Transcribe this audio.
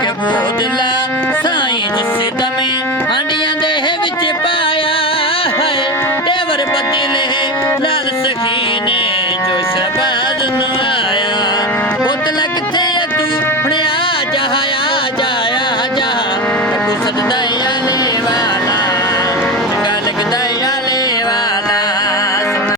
के बोदला साई जिस दमे हांडियां दे विच पाया है। देवर बदले लाल सखी ने जो शबाज न